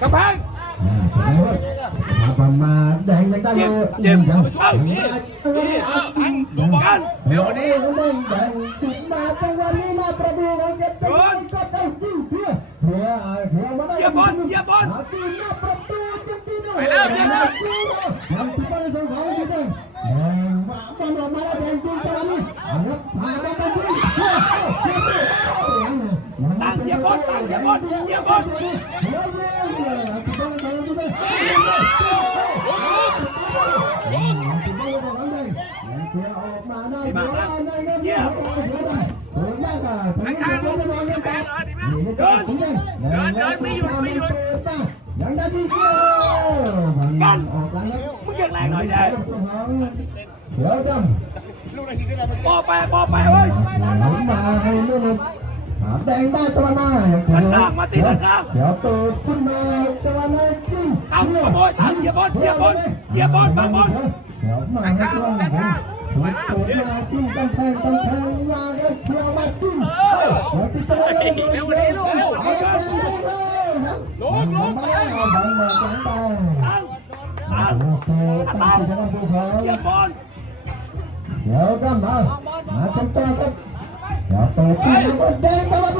กระแพงมาแดงยังได้อยู่ยังยังนี่ทั้งดูบอลเดี๋ยวนี้แดงมาจังหวะนี้นะประตูของเจ็บใจก็ต้องยิงเพื่อมาได้เหยียบบอลเหยียบบอลตีหน้าประตูจริงๆด้วยยังที่บอลส่งของที่เด้งมาบอลมาแล้วแดงจริงจังนี้นะครับมาได้ตรงนี้ตั้งเหยียบบอลตั้งเหยียบบอลเหยียบบอลที่มาเหยียบไม่หยุดยังได้ที่กันมึงยังแรงหน่อยได้เดี๋ยวดำปอไปเว้ยมาให้นู่นแดงได้ตะวันหน้ามาตีตะข้างเดี๋ยวเปิดขึ้นมาตะวันหน้าจิ้งตั้งขโมยตั้งเหยียบบอลเหยียบบอลเหยียบบอลบางบอลเดี๋ยวมาให้ตะวันเห็นถูกเปิดมาจิ้งกำแพงมาได้เที่ยวมาจิ้งติดตะวันเร็วนี้ลูกเอาเชิญลูกเอาบอลมาจังไปโอเคตั้งที่จะนำดูเขาเหยียบบอลเดี๋ยวก็มาชั้นต่อครับเดี๋ยวเปิดที่แล้วก็แดงตะวัน